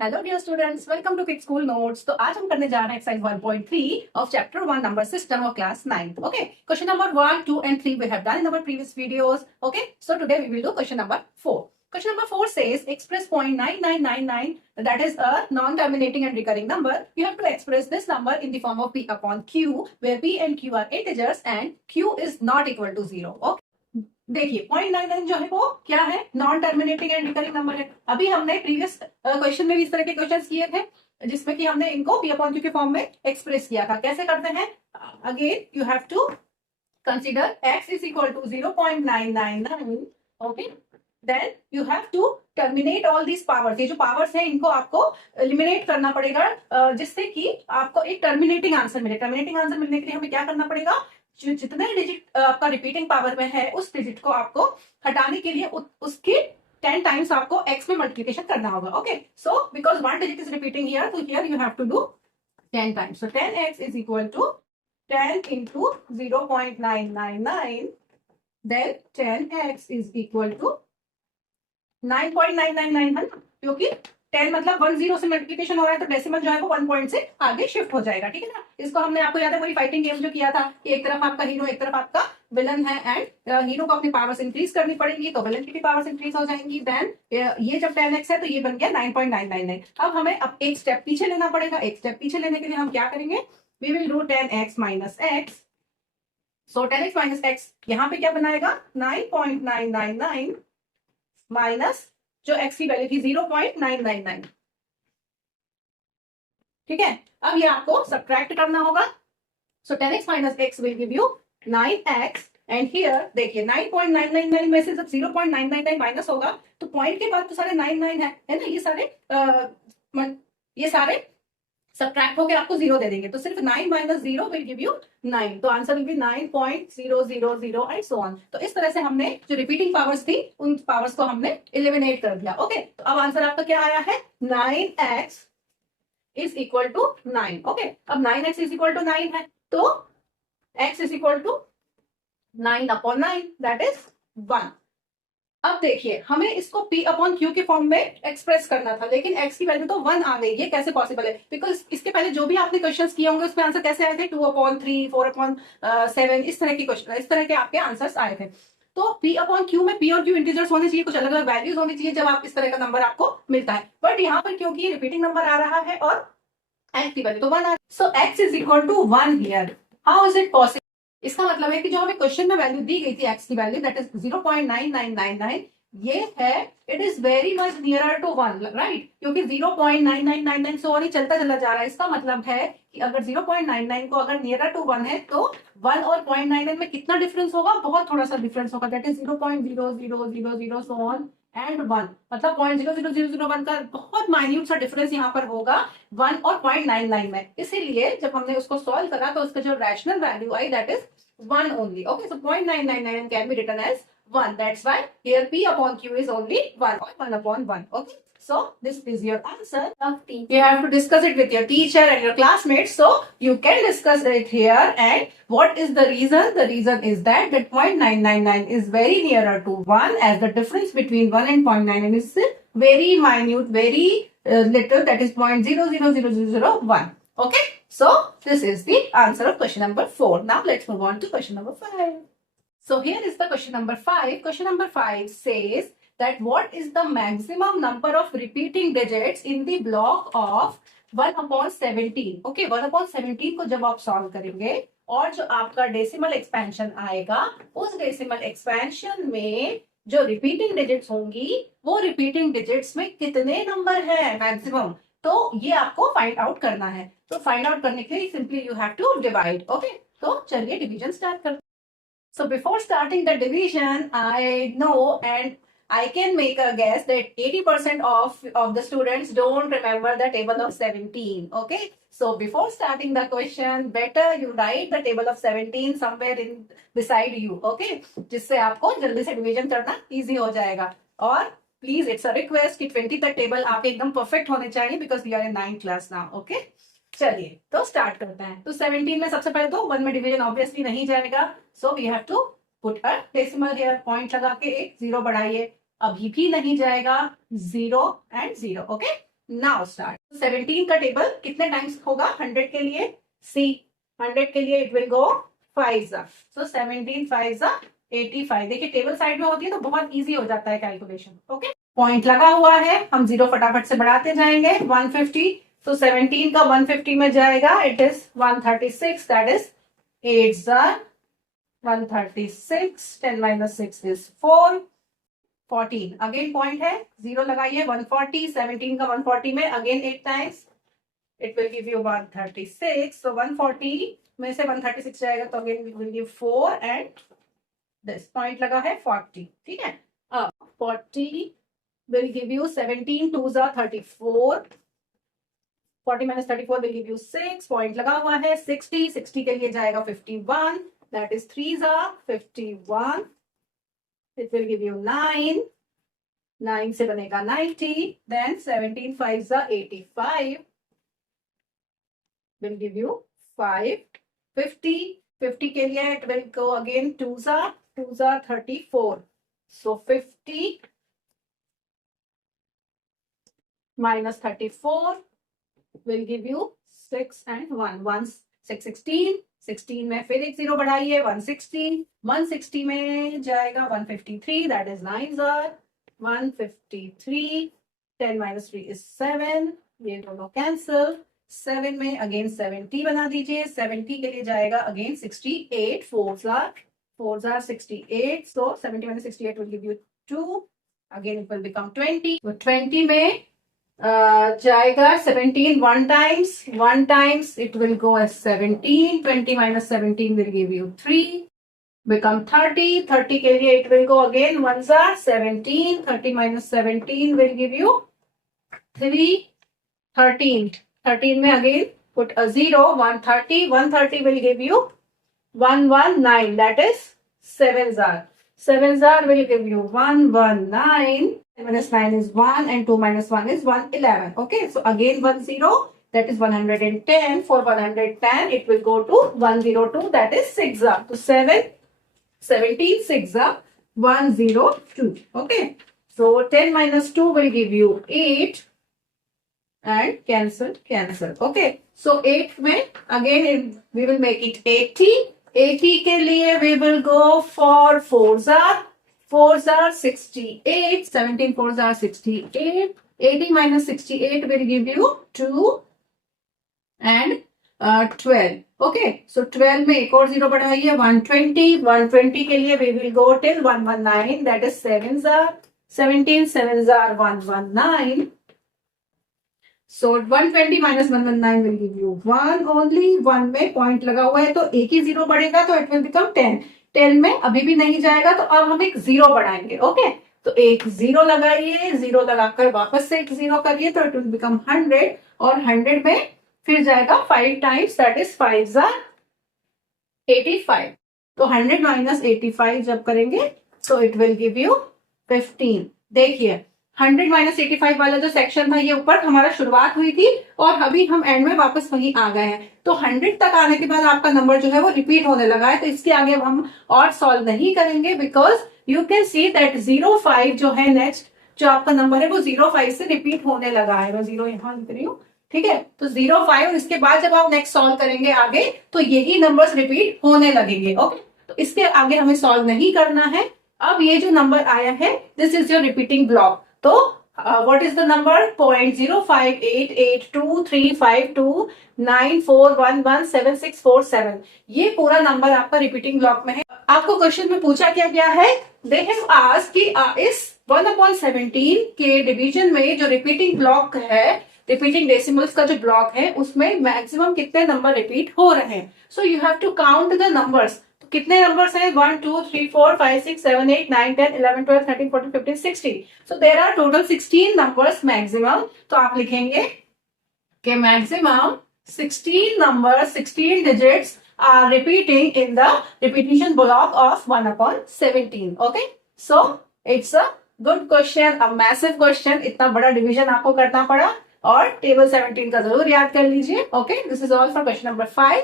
Hello dear students, welcome to quick school notes. तो आज हम करने जा रहे हैं exercise 1.3 of chapter 1 number system of class 9th। Okay, question number 1, 2 and 3 we have done in our previous videos. Okay, so today we will do question number 4. Question number 4 says express 0.9999, that is a non-terminating and recurring number. You have to express this number in the form of p upon q, where p and q are integers and q is not equal to 0. Okay, देखिए 0.99 जो है वो क्या है, non terminating and recurring number है। अभी हमने previous question में भी इस तरह के क्वेश्चंस किए थे जिसमें कि हमने इनको p अपॉन q के फॉर्म में एक्सप्रेस किया था। कैसे करते हैं, again you have to consider x is equal to 0.999। Okay, then you have to terminate all these powers. ये जो पावर्स है इनको आपको एलिमिनेट करना पड़ेगा जिससे कि आपको एक टर्मिनेटिंग आंसर मिले। टर्मिनेटिंग आंसर मिलने के लिए हमें क्या करना पड़ेगा, जितने डिजिट आपका रिपीटिंग पावर में है उस डिजिट को आपको हटाने के लिए उसकी 10 टाइम्स आपको x में मल्टीप्लिकेशन करना होगा। Okay, so because one digit is repeating here, तो here you have to do 10 times. So 10x is equal to 10 into 0.999, then 10x is equal to 9.999 है ना, क्योंकि 10 मतलब 10 से मल्टीप्लिकेशन हो रहा है तो डेसिमल जो है वो 1 पॉइंट से आगे शिफ्ट हो जाएगा। ठीक है ना, इसको हमने आपको याद है वही फाइटिंग गेम जो किया था कि एक तरफ आपका हीरो एक तरफ आपका विलन है एंड हीरो को अपनी पावर्स इंक्रीज करनी पड़ेगी तो विलन की भी पावर्स इंक्रीज हो जाएंगी। देन ये जब 10x है तो ये बन गया 9.999। अब हमें अब एक स्टेप पीछे लेना पड़ेगा। एक स्टेप पीछे लेने के लिए हम क्या करेंगे, we will do 10x minus x। So 10x minus x यहाँ पे क्या बनाएगा, 9.999 माइनस जो x की वैल्यू थी 0.999। ठीक है, अब ये आपको सब्ट्रैक्ट करना होगा। सो 10x minus x will give you 9x and here देखिए 9.999 में से जब 0.999 माइनस होगा तो पॉइंट के बाद तो सारे 99 है ना, ये सारे सब्ट्रैक्ट होकर आपको 0 दे देंगे, तो सिर्फ 9 minus 0 will give you 9। तो answer will be 9.000 and so on. तो इस तरह से हमने जो रिपीटिंग पावर्स थी उन पावर्स को हमने एलिमिनेट कर दिया। ओके, तो अब आंसर आपका क्या आया है, 9x is equal to 9। Okay, अब 9x इज इक्वल टू 9 है तो x is equal to 9 upon 9, that is 1। अब देखिए हमें इसको p अपॉन q के फॉर्म में एक्सप्रेस करना था, लेकिन x की वैल्यू तो 1 आ गई। ये कैसे पॉसिबल है, बिकॉज इसके पहले जो भी आपने क्वेश्चंस किए होंगे उसमें आंसर कैसे आए थे, 2 अपॉन 3, 4 अपॉन 7, इस तरह के क्वेश्चन, इस तरह के आपके आंसर्स आए थे। तो p अपॉन q में p और q इंटीजर्स होने चाहिए, कुछ अलग अलग वैल्यूज होनी चाहिए जब आप इस तरह का नंबर आपको मिलता है। बट यहाँ पर क्योंकि रिपीटिंग नंबर आ रहा है और x की वैल्यू तो 1 आ, so x is equal to 1 here. How is it possible, इसका मतलब है कि जो हमें क्वेश्चन में वैल्यू दी गई थी x की वैल्यू दैट इज 0.9999, ये है it is very much nearer to 1, right, क्योंकि 0.9999 से और ही चलता चला जा रहा है। इसका मतलब है कि अगर 0.99 को अगर नियरर टू 1 है तो 1 और 0.99 में कितना डिफरेंस होगा, बहुत थोड़ा सा डिफरेंस होगा, that is 0.0000 so on and 1, मतलब 0.00001 का बहुत माइन्यूट सा डिफरेंस यहाँ पर होगा 1 और 0.99 में। इसीलिए जब हमने उसको सॉल्व करा तो उसका जो rational value I that is 1 only. Okay, so 0.999 can be written as 1. That's why here p upon q is only 1 or 1 upon 1. Okay, so this is your answer. You have to discuss it with your teacher and your classmates. So you can discuss it here. And what is the reason? The reason is that 0.999 is very nearer to 1 as the difference between 1 and 0.99 is very minute, very little, that is 0.00001. Okay, so this is the answer of question number 4. Now let's move on to question number 5. So here is the question number 5. Question number 5 says that what is the maximum number of repeating digits in the block of 1 upon 17. Okay, 1 upon 17 को जब आप solve करेंगे और जो आपका decimal expansion आएगा उस decimal expansion में जो रिपीटिंग डिजिट्स होंगी वो रिपीटिंग डिजिट्स में कितने नंबर है मैक्सिमम, तो ये आपको फाइंड आउट करना है। तो फाइंड आउट करने के लिए simply you have to divide. Okay, तो चलिए डिवीजन स्टार्ट करते हैं। So before starting the division, I know and I can make a guess that 80% of the students don't remember the table of 17. Okay, so before starting the question, better you write the table of 17 somewhere in beside you. Okay, जिससे आपको जल्दी से division करना easy हो जाएगा। और please it's a request कि 20 तक टेबल आपके एकदम परफेक्ट होने चाहिए because we are in 9th class now. Okay, चलिए तो स्टार्ट करते हैं। तो 17 में सबसे पहले तो 1 में डिवीजन ऑब्वियसली नहीं जाएगा, so we have to put a decimal here, point लगा के एक 0 बढ़ाइए, अभी भी नहीं जाएगा, 0 and 0। Okay, now start. 17 का टेबल कितने टाइम्स होगा 100 के लिए? सी 100 के लिए इट विल गो 5 सो 17 5 85। देखिए टेबल साइड में होती है तो बहुत इजी हो जाता है कैलकुलेशन। ओके, पॉइंट लगा हुआ है, हम जीरो फटाफट से बढ़ाते जाएंगे। 150 तो 17 का 150 में जाएगा, it is 136, that is 8 136, 10 minus 6 is 4, 14 again point है, जीरो लगाइए। 140, 17 का 140 में again 8 times, it will give you 136। so 140 में से 136 जाएगा तो again it will give 4 and this point लगा है 40। ठीक है, अब 40 will give you 17 2s are 34, 40 minus 34 will give you 6, point लगा हुआ है। 60 60 के लिए जाएगा 51, that is 3s are 51, it will give you 9, 9 से बनेगा 90, then 17 5s are 85 will give you 5, 50 50 के लिए it will go again 2s are 34, so 50 minus 34 will give you 6 and 1, 16 16 में फिर एक जीरो बढ़ाइए, 160 160 में जाएगा 153, that is 9s are 153, 10 minus 3 is 7, ये दोनों कैंसिल। 7 में अगेन 70 बना दीजिए, 70 के लिए जाएगा again 68, 4s are 68, so 70 minus 68 will give you 2, again it will become 20, तो 20 में जाएगा 17 one times it will go as 17, 20 minus 17 will give you 3, become 30, 30 के लिए it will go again 1s are 17, 30 minus 17 will give you 3, 13, 13 में again put a 0, 130, 130 will give you 119, that is 7s are will give you 119, minus 9 is 1 and 2 minus 1 is 111. Okay, so again 10, that is 110. For 110 it will go to 102, that is 6. So 17 6 102. Okay, so 10 minus 2 will give you 8 and cancel. Okay, so 8 में again we will make it 80. 80 के लिए we will go for 4s are 68, 17 4s are 68, 80 minus 68 will give you 2 and 12. Okay, so 12 में एक और zero बढ़ाइए, 120, 120 के लिए we will go till 119, that is 7s are 17, 7s are 119. So 120 minus 119 will give you 1 only, 1 में point लगा हुआ है तो एक ही जीरो बढ़ेगा तो इट विल बिकम 10, 10 में अभी भी नहीं जाएगा तो अब हम एक जीरो बढ़ाएंगे। ओके, तो एक जीरो लगाइए, जीरो लगाकर वापस से एक जीरो करिए तो इट विल बिकम 100, और 100 में फिर जाएगा 5 times, that is 5s are 85। तो 100 माइनस 85 जब करेंगे तो इट विल गिव यू 15। देखिए 100 माइनस 85 वाला जो सेक्शन था ये ऊपर हमारा शुरुआत हुई थी और अभी हम एंड में वापस वहीं आ गए हैं। तो 100 तक आने के बाद आपका नंबर जो है वो रिपीट होने लगा है, तो इसके आगे अब हम और सॉल्व नहीं करेंगे, because you can see that 05 जो है नेक्स्ट जो आपका नंबर है वो 05 से रिपीट होने लगा है। मैं जीरो यहाँ लिख रही हूँ, ठीक है, तो 05 और इसके बाद जब आप नेक्स्ट सॉल्व करेंगे आगे तो यही नंबर्स रिपीट होने लगेंगे। ओके, तो इसके आगे हमें सॉल्व नहीं करना है। अब ये जो नंबर आया है this is your repeating block. तो what is the number? 0.08823529411767, ये पूरा नंबर आपका रिपीटिंग ब्लॉक में है। आपको क्वेश्चन में पूछा क्या गया है, दे हैव आस्क्ड कि इस 1/17 के डिवीजन में जो रिपीटिंग ब्लॉक है, रिपीटिंग डेसिमल्स का जो ब्लॉक है उसमें मैक्सिमम कितने नंबर रिपीट हो रहे हैं। So you have to count the numbers. कितने नंबर्स हैं? 1 2 3 4 5 6 7 8 9 10 11 12 13 14 15 16। So there are total 16 numbers maximum. तो आप लिखेंगे कि maximum 16 numbers, 16 digits are repeating in the repetition block of 1/17। Okay, so it's a good question, a massive question. इतना बड़ा division आपको करना पड़ा और टेबल 17 का जरूर याद कर लीजिए। Okay, this is all for question number 5।